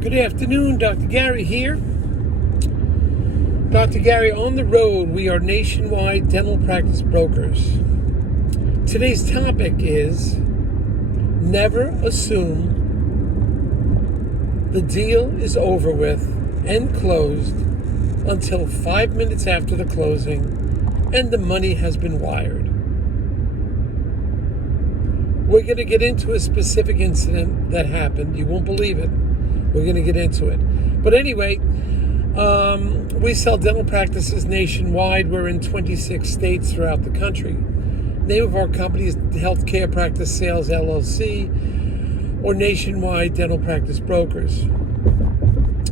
Good afternoon, Dr. Gary here. Dr. Gary on the road. We are nationwide dental practice brokers. Today's topic is never assume the deal is over with and closed until 5 minutes after the closing and the money has been wired. We're going to get into a specific incident that happened. You won't believe it. We're going to get into it. But anyway, we sell dental practices nationwide. We're in 26 states throughout the country. Name of our company is Healthcare Practice Sales LLC, or Nationwide Dental Practice Brokers.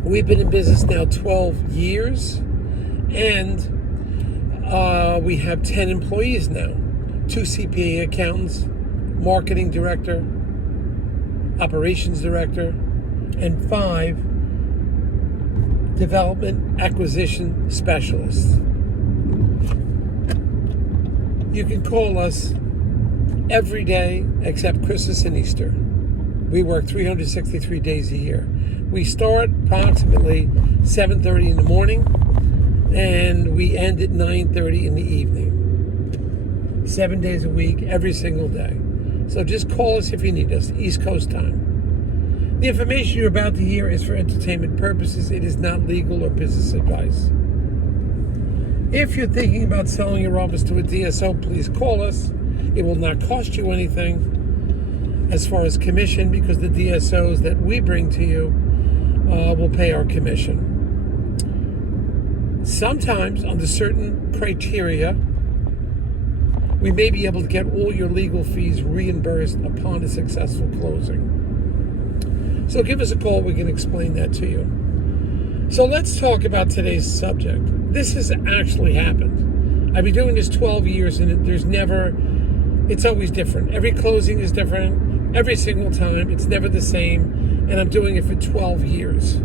We've been in business now 12 years, and we have 10 employees now. 2 CPA accountants, marketing director, operations director, and 5 development acquisition specialists. You can call us every day except Christmas and Easter. We work 363 days a year. We start approximately 7:30 in the morning and we end at 9:30 in the evening. 7 days a week, every single day. So just call us if you need us, East Coast time. The information you're about to hear is for entertainment purposes. It is not legal or business advice. If you're thinking about selling your office to a DSO, please call us. It will not cost you anything as far as commission, because the DSOs that we bring to you will pay our commission. Sometimes, under certain criteria, we may be able to get all your legal fees reimbursed upon a successful closing. So give us a call, we can explain that to you. So let's talk about today's subject. This has actually happened. I've been doing this 12 years and it's always different. Every closing is different, every single time. It's never the same, and I'm doing it for 12 years.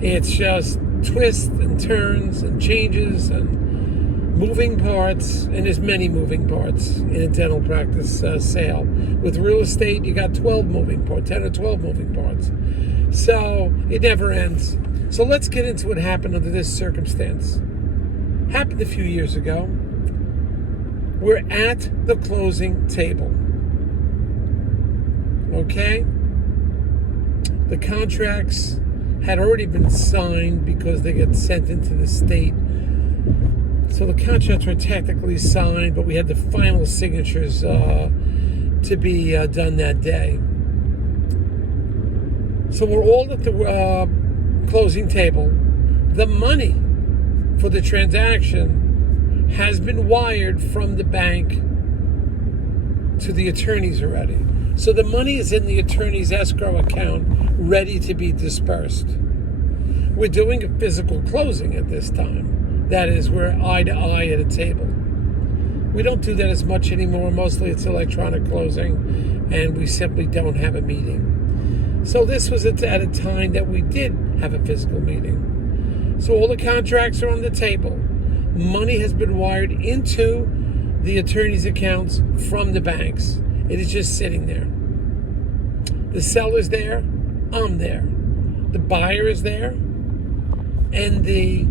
It's just twists and turns and changes and moving parts, and there's many moving parts in a dental practice sale. With real estate, you got 12 moving parts, 10 or 12 moving parts. So it never ends. So let's get into what happened under this circumstance. Happened a few years ago. We're at the closing table. Okay? The contracts had already been signed because they get sent into the state. So the contracts were technically signed, but we had the final signatures to be done that day. So we're all at the closing table. The money for the transaction has been wired from the bank to the attorneys already. So the money is in the attorney's escrow account, ready to be dispersed. We're doing a physical closing at this time. That is, we're eye to eye at a table. We don't do that as much anymore. Mostly it's electronic closing, and we simply don't have a meeting. So this was at a time that we did have a physical meeting. So all the contracts are on the table. Money has been wired into the attorney's accounts from the banks. It is just sitting there. The seller's there, I'm there. The buyer is there, and the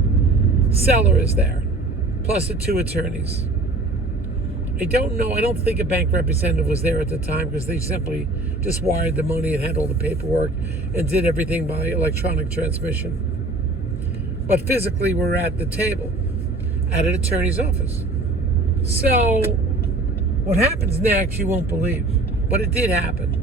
seller is there, plus the 2 attorneys. I don't know. I don't think a bank representative was there at the time, because they simply just wired the money and had all the paperwork and did everything by electronic transmission. But physically, we're at the table at an attorney's office. So what happens next, you won't believe, but it did happen.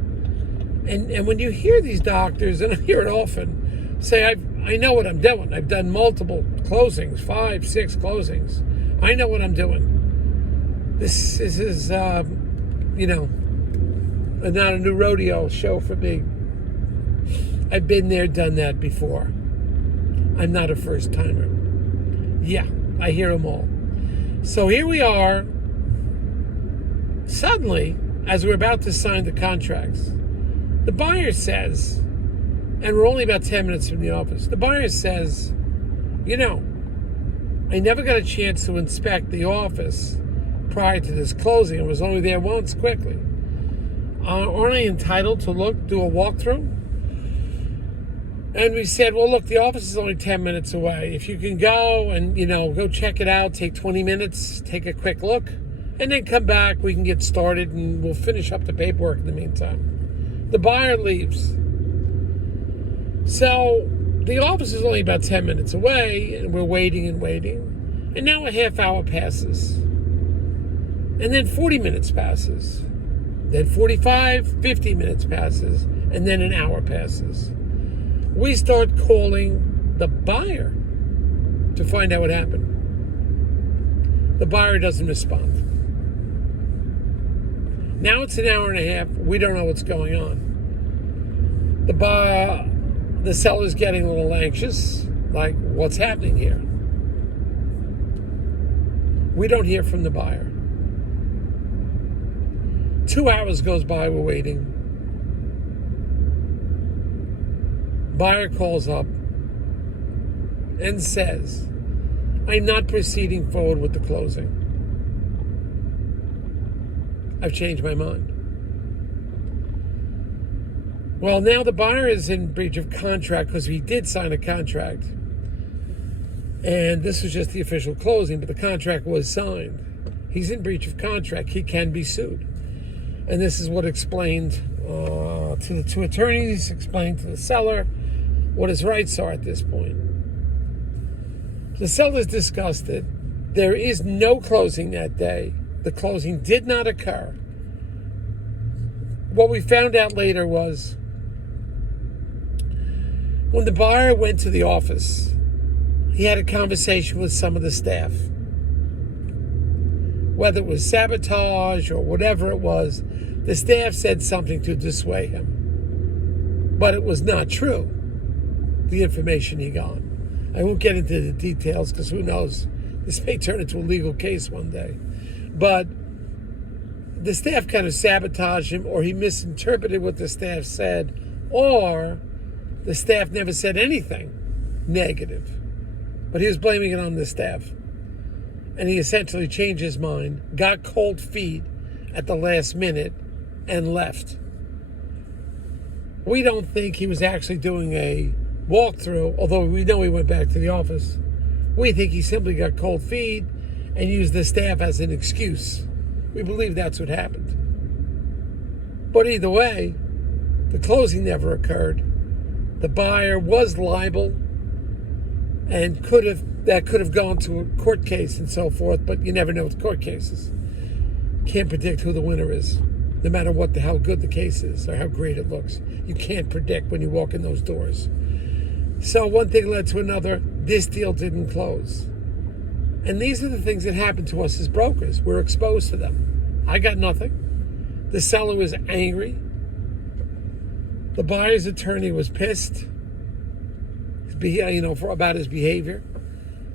And when you hear these doctors, and I hear it often, say, I know what I'm doing. I've done multiple closings, 5, 6 closings. I know what I'm doing. This is not a new rodeo show for me. I've been there, done that before. I'm not a first timer. Yeah, I hear them all. So here we are. Suddenly, as we're about to sign the contracts, the buyer says, and we're only about 10 minutes from the office, the buyer says, I never got a chance to inspect the office prior to this closing. I was only there once quickly. Aren't I entitled to do a walkthrough? And we said, well, look, the office is only 10 minutes away. If you can go and, go check it out, take 20 minutes, take a quick look, and then come back, we can get started and we'll finish up the paperwork in the meantime. The buyer leaves. So the office is only about 10 minutes away, and we're waiting and waiting. And now a half hour passes. And then 40 minutes passes. Then 45, 50 minutes passes. And then an hour passes. We start calling the buyer to find out what happened. The buyer doesn't respond. Now it's an hour and a half. We don't know what's going on. The seller's getting a little anxious. Like, what's happening here? We don't hear from the buyer. 2 hours goes by, we're waiting. Buyer calls up and says, I'm not proceeding forward with the closing. I've changed my mind. Well, now the buyer is in breach of contract because he did sign a contract. And this was just the official closing, but the contract was signed. He's in breach of contract. He can be sued. And this is what explained to the two attorneys, explained to the seller what his rights are at this point. The seller's disgusted. There is no closing that day. The closing did not occur. What we found out later was when the buyer went to the office, he had a conversation with some of the staff. Whether it was sabotage or whatever it was, the staff said something to dissuade him. But it was not true, the information he got. I won't get into the details because who knows, this may turn into a legal case one day. But the staff kind of sabotaged him, or he misinterpreted what the staff said, or the staff never said anything negative. But he was blaming it on the staff. And he essentially changed his mind, got cold feet at the last minute, and left. We don't think he was actually doing a walkthrough, although we know he went back to the office. We think he simply got cold feet and used the staff as an excuse. We believe that's what happened. But either way, the closing never occurred. The buyer was liable and could have gone to a court case and so forth, but you never know with court cases. Can't predict who the winner is, no matter how good the case is or how great it looks. You can't predict when you walk in those doors. So one thing led to another. This deal didn't close. And these are the things that happen to us as brokers. We're exposed to them. I got nothing. The seller was angry. The buyer's attorney was pissed, about his behavior.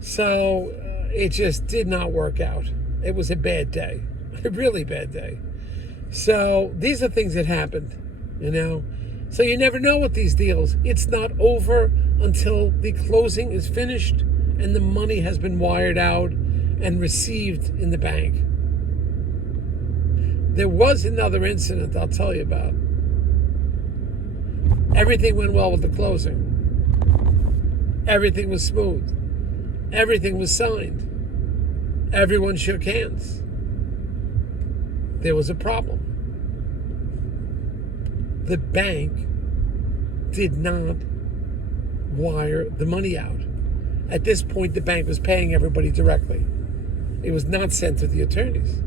So it just did not work out. It was a bad day, a really bad day. So these are things that happened, So you never know with these deals. It's not over until the closing is finished and the money has been wired out and received in the bank. There was another incident I'll tell you about. Everything went well with the closing. Everything was smooth. Everything was signed. Everyone shook hands. There was a problem. The bank did not wire the money out. At this point, the bank was paying everybody directly. It was not sent to the attorneys.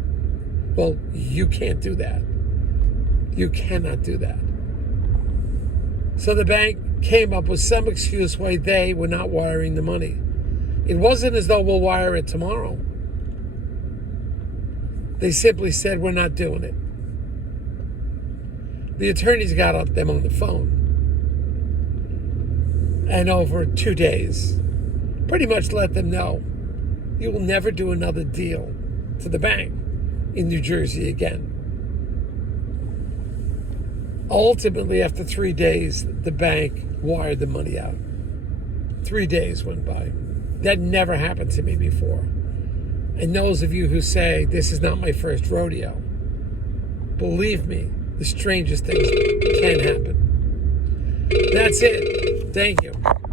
Well, you can't do that. You cannot do that. So the bank came up with some excuse why they were not wiring the money. It wasn't as though we'll wire it tomorrow. They simply said, we're not doing it. The attorneys got them on the phone. And over 2 days, pretty much let them know, you will never do another deal to the bank in New Jersey again. Ultimately, after 3 days, the bank wired the money out. 3 days went by. That never happened to me before. And those of you who say, this is not my first rodeo, believe me, the strangest things can happen. That's it. Thank you.